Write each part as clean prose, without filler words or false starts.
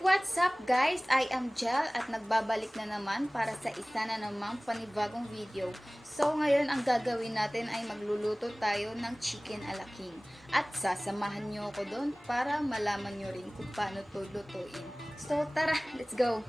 What's up guys? I am Jel at nagbabalik na naman para sa isa na namang panibagong video. So ngayon ang gagawin natin ay magluluto tayo ng chicken ala king. At sasamahan nyo ako doon para malaman nyo rin kung paano ito lutuin. So tara, let's go!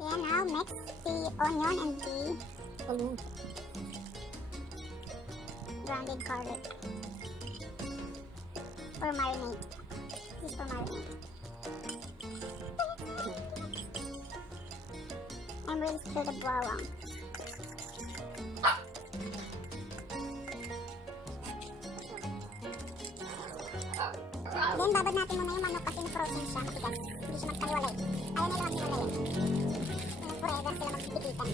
And now mix the onion and the grounded garlic for marinade. This is for marinade. And we'll stir the bawang. Then babad natin muna yung manok kasi na-frozen siya, matigas. Hindi siya magkaliwalay. Ayaw nila maghiwalay. Forever sila magpipitan.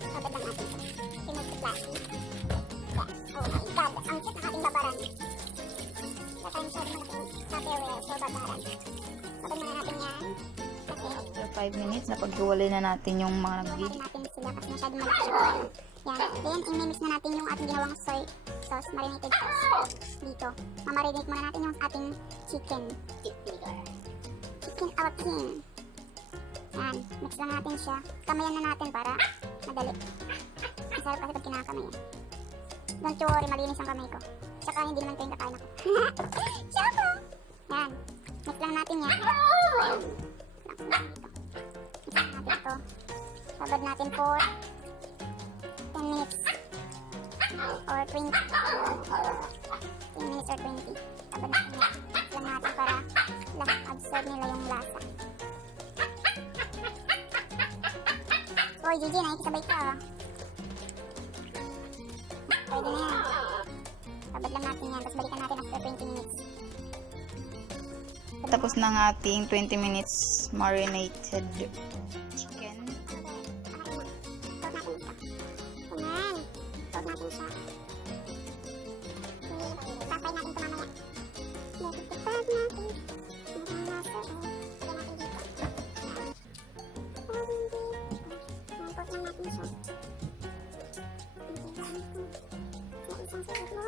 Babad lang natin ito. Sinod sa plastic. Yeah. Oh my god, ang cute ng ating babaran. Wala tayong masyado malaking Tupperware for babaran. Babad muna natin yan. Kasi After 5 minutes, napaghiwalay na natin yung mga hiwalay natin sila kasi masyado malaki siya. Yan. Then, i-mix na natin yung ating ginawang soy sauce, marinated sauce. Dito. Mamarinate muna natin yung ating chicken. Chicken ala king. Yan. Mix lang natin siya. Kamayan na natin para madali. Ang sarap kasi pag kinakamayan. Don't you worry, malinis ang kamay ko. Tsaka hindi naman ito yung kakain ako. Tsaka! Yan. Mix lang natin yan. Mix lang natin ito. Babad natin for 10 minutes. Or 20. 10 minutes or 20. Babad natin yan. Mix lang natin para absorb nila yung lasa. Oy, Gigi, nakikisabay ka. Pwede na yan. Babad lang natin yan. Tapos balikan natin after 20 minutes. Tapos na ng ating 20 minutes marinated chicken. Tawag natin ito. Ganyan. Tawag natin siya. Papay natin ito mamaya. Tawag natin. Ang lasa. Tawag natin dito. Import lang natin siya. Sa isang siglo.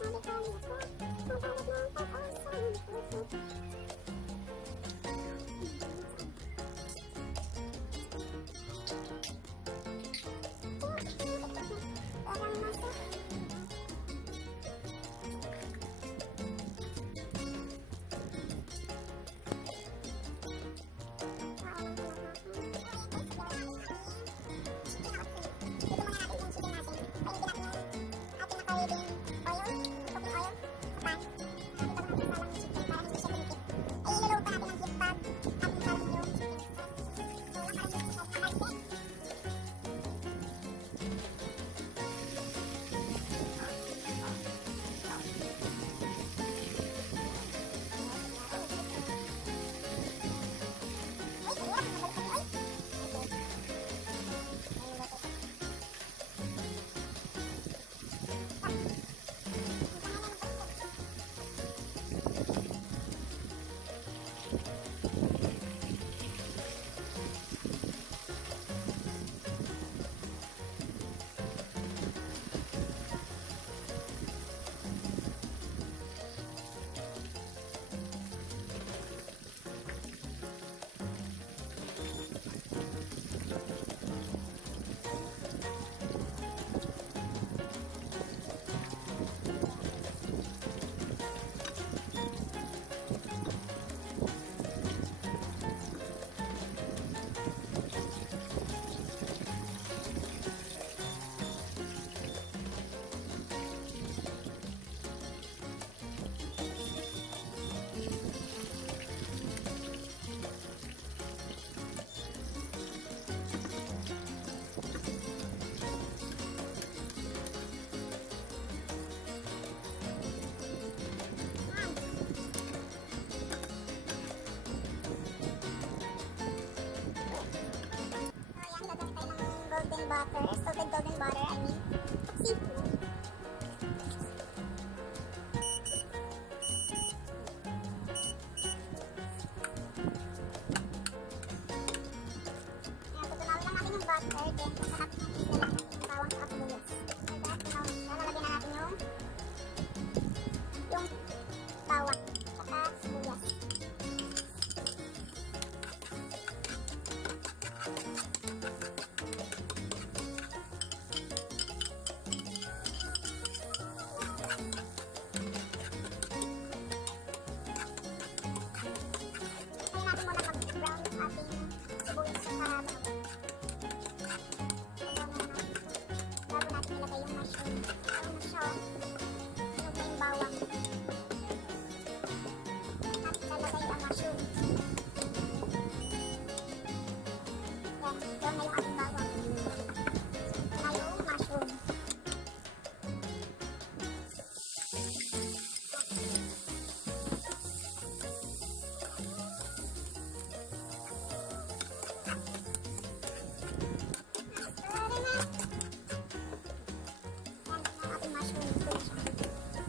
Mabikali ako. Mabalad na ang pag-asan. Parang nasa. butter, salted golden butter, I mean. See? Tutunawin lang natin yung butter, then sasahap natin yung bawang at sibuyas. Lalagyan na natin yung bawang at sibuyas.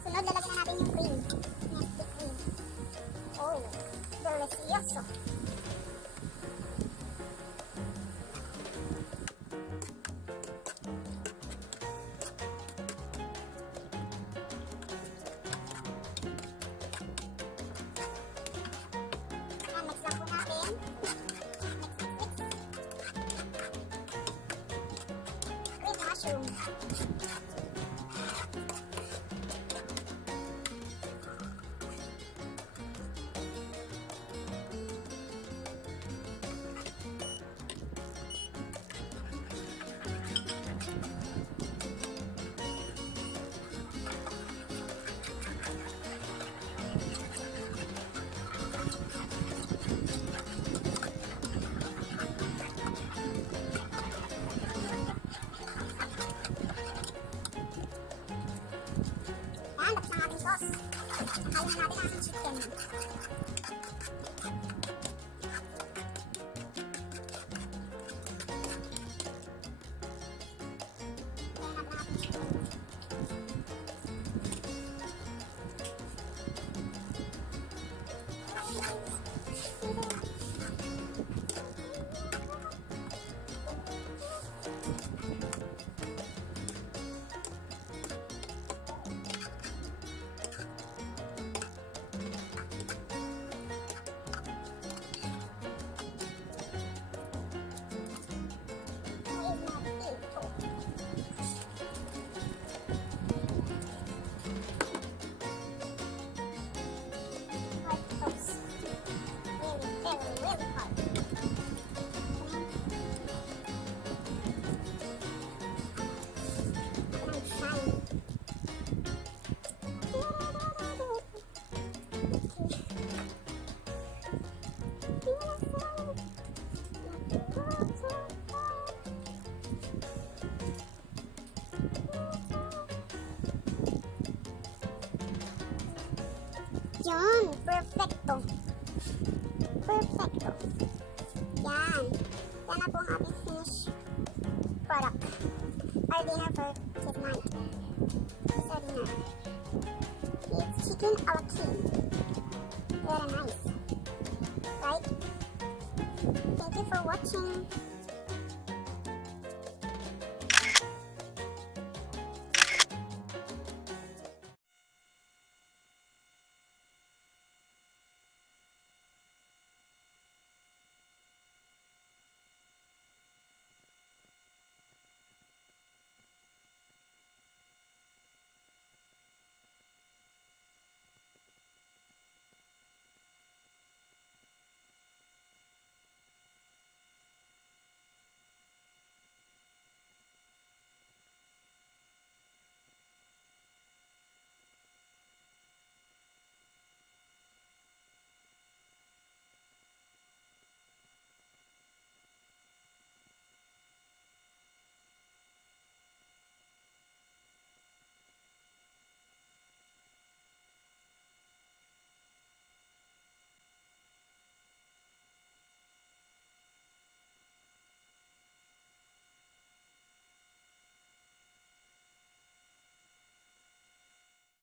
Sunod, lalagyan na natin yung cream. Nestle cream. Oh, delicioso. Ayan, mix lang po natin. With mushroom. Sauce. Nakain na natin ang chicken. Yan, perfecto. Perfecto. Yan. Yan na po ang ating finished product. Our dinner for tonight. This is our dinner. It's chicken a la king. Very nice. Right? Thank you for watching.